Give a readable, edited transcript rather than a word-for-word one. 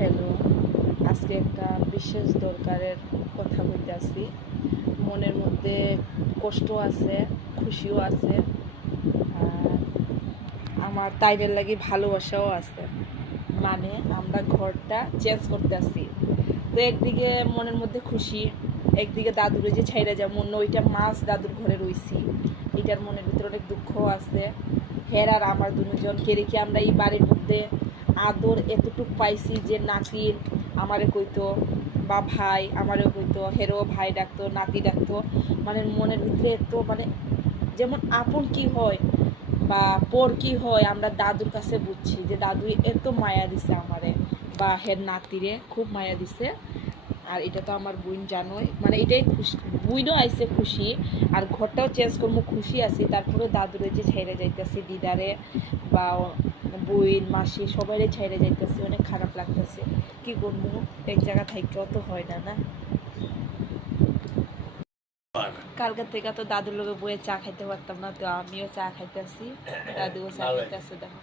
Hello, আজকে একটা বিশেষ দরকারের কথা বলতে আসছি। মনের মধ্যে কষ্ট আছে, খুশিও আছে, আর আমার তাইদের লাগি ভালোবাসাও আছে। মানে আমরা ঘরটা চেঞ্জ করতে আসছি, তো একদিকে মনের মধ্যে খুশি, একদিকে দাদুরে যে ছাইরা যেমন ওইটা মাছ দাদুর ঘরে রইছি, এটার মনের ভিতরে অনেক দুঃখও আছে। হের আর আমার দুজনকে রেখে আমরা এই বাড়ির মধ্যে আদর এতটুক পাইছি যে নাতির আমারে কইতো বা ভাই আমারেও কইতো, হেরও ভাই ডাকতো, নাতি ডাকতো। মানে মনের ভিতরে এত মানে যেমন আপন কি হয় বা পর কি হয় আমরা দাদুর কাছে বুঝছি যে দাদু এত মায়া দিছে আমারে বা হের নাতিরে খুব মায়া দিছে। আর এটা তো আমার বোন জানোই, মানে এটাই খুশি, বুইনও আইসে খুশি, আর ঘরটাও চেঞ্জ করবো খুশি আছি। তারপরে দাদুরে যে ছাইরে যাইতেছি, দিদারে বা বুইন মাসি সবাইরে ছাইরে যাইতেছি, অনেক খারাপ লাগতেছে। কি করবো, এক জায়গা থাইকেও তো হয় না না। কালকে থেকে তো দাদুর লোকে বইয়ে চা খাইতে পারতাম না, তো আমিও চা খাইতেছি, দাদুও চা খাইতেছে। দেখো